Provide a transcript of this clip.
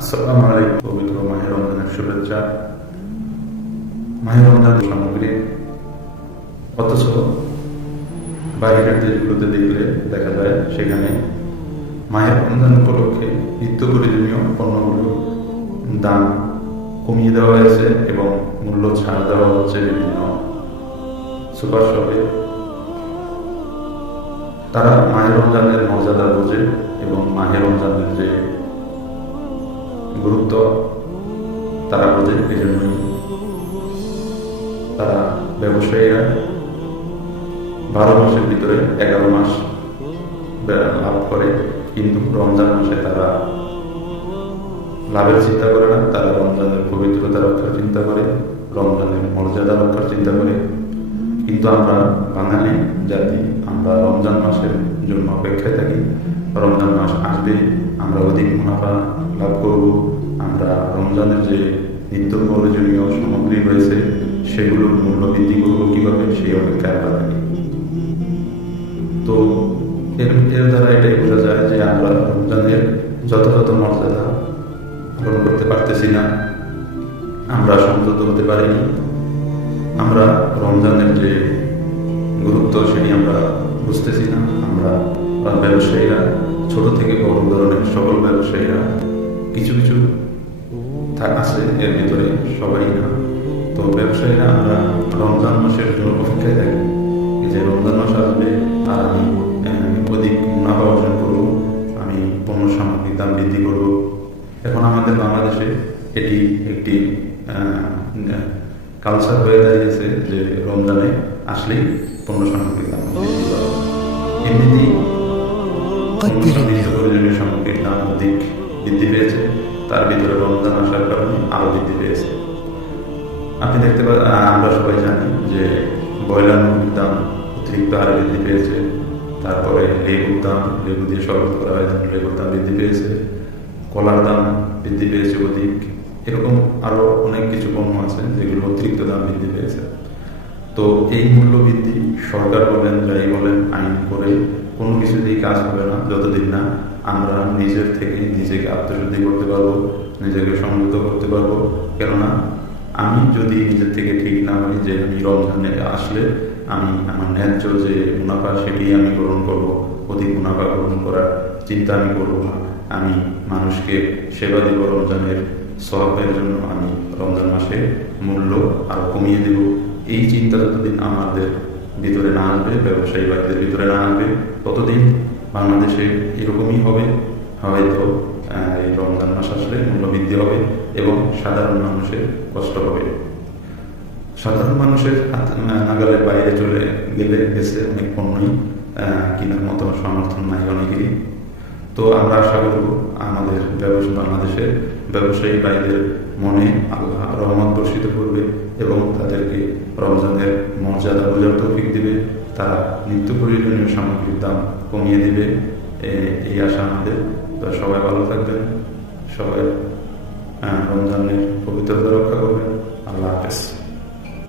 আসসালামু আলাইকুম। পবিত্র মাহে রমজানের শুভেচ্ছা। মাহে রমজান সামগ্রী, অথচ বাইরের দেশগুলোতে দেখলে দেখা যায় সেখানে মাহে রমজান উপলক্ষে নিত্য প্রয়োজনীয় পণ্যগুলোর দাম কমিয়ে দেওয়া হয়েছে এবং মূল্য ছাড় দেওয়া হচ্ছে বিভিন্ন সুপার শপে। তারা মাহে রমজানের মর্যাদা বোঝে এবং মাহে রমজানের যে গুরুত্ব তারা বোঝে, এই জন্যই তারা ব্যবসায়ীরা 12 মাসের ভিতরে 11 মাস লাভ করে, কিন্তু রমজান মাসে তারা লাভের চিন্তা করে না। তারা রমজানের পবিত্রতা রক্ষার চিন্তা করে, রমজানের মর্যাদা রক্ষার চিন্তা করে। কিন্তু আমরা বাঙালি জাতি, আমরা রমজান মাসের জন্য অপেক্ষায় থাকি। রমজান মাস আসবে, আমরা অধিক মুনাফা লাভ করব, আমরা রমজানের যে নিত্য প্রয়োজনীয় সামগ্রী রয়েছে সেগুলোর মূল্য বৃদ্ধি করবো কিভাবে, সেই অপেক্ষায় আমরা থাকি। তো এর দ্বারা এটাই বোঝা যায় যে আমরা রমজানের যথাযথ মর্যাদা পালন করতে পারতেছি না, আমরা সংযত হতে পারিনি। আমরা রমজানের যে গুরুত্ব সেটি আমরা বুঝতেছি না। আমরা ব্যবসায়ীরা, ছোট থেকে বড় ধরনের সকল ব্যবসায়ীরা, কিছু কিছু আছে এর ভিতরে, সবাই না। তো ব্যবসায়ীরা আমরা রমজান মাসের জন্য অপেক্ষায় থাকি যে রমজান মাস আসবে আর আমি অধিক মুনাফা অর্জন করবো, আমি পণ্য সামগ্রীর দাম বৃদ্ধি করব। এখন আমাদের বাংলাদেশে এটি একটি কালচার হয়ে দাঁড়িয়েছে যে রমজানে আসলেই পণ্য সামগ্রীর দাম বৃদ্ধি করা। এমনিতেই প্রয়োজনীয় সামগ্রীর দাম অধিক বৃদ্ধি পেয়েছে, তার ভিতরে রমজান আসার কারণে আরো বৃদ্ধি পেয়েছে। আপনি দেখতে পারেন, আমরা সবাই জানি যে ব্রয়লার মুরগির দাম অতিরিক্ত হারে বৃদ্ধি পেয়েছে। তারপরে লেবুর দাম, লেবু দিয়ে শরবত করা হয়, লেবুর দাম বৃদ্ধি পেয়েছে। কলার দাম বৃদ্ধি পেয়েছে অধিক। এরকম আরো অনেক কিছু পণ্য আছে যেগুলো অতিরিক্ত দাম বৃদ্ধি পেয়েছে। তো এই মূল্য বৃদ্ধি সরকার বলেন, যাই বলেন, আইন করে কোনো কিছুতেই কাজ হবে না যতদিন না আমরা নিজের থেকে নিজেকে আত্মশুদ্ধি করতে পারবো, নিজেকে সংযত করতে পারবো। কেননা আমি যদি নিজের থেকে ঠিক না হই যে আমি রমজানে আসলে আমি আমার ন্যায্য যে মুনাফা সেটি আমি গ্রহণ করব, অধিক মুনাফা গ্রহণ করার চিন্তা আমি করবো না, আমি মানুষকে সেবা দিব রমজানের সওয়াবের জন্য, আমি রমজান মাসে মূল্য আরো কমিয়ে দেব, এই চিন্তা যতদিন আমাদের ভিতরে না আসবে, ব্যবসায়ী ভাইদের ভিতরে না আসবে, ততদিন বাংলাদেশে এরকমই হবে। হয়তো এই রমজান মাস আসলে মূল্য বৃদ্ধি হবে এবং সাধারণ মানুষের কষ্ট হবে। সাধারণ মানুষের নাগালের বাইরে চলে গেছে অনেক পণ্যই, কেনার মতো সমর্থন নাই অনেকেরই। তো আমরা আশা করব আমাদের বাংলাদেশের ব্যবসায়ী ভাইদের মনে আল্লাহ রহমত বর্ষিত করবে এবং তাদেরকে রমজানের মর্যাদা বোঝার তৌফিক দিবে, তারা নিত্য প্রয়োজনীয় সামগ্রীর দাম কমিয়ে দিবে, এই আশা আমাদের। তো সবাই ভালো থাকবেন, সবাই রমজানের পবিত্রতা রক্ষা করবেন। আল্লাহ হাফেজ।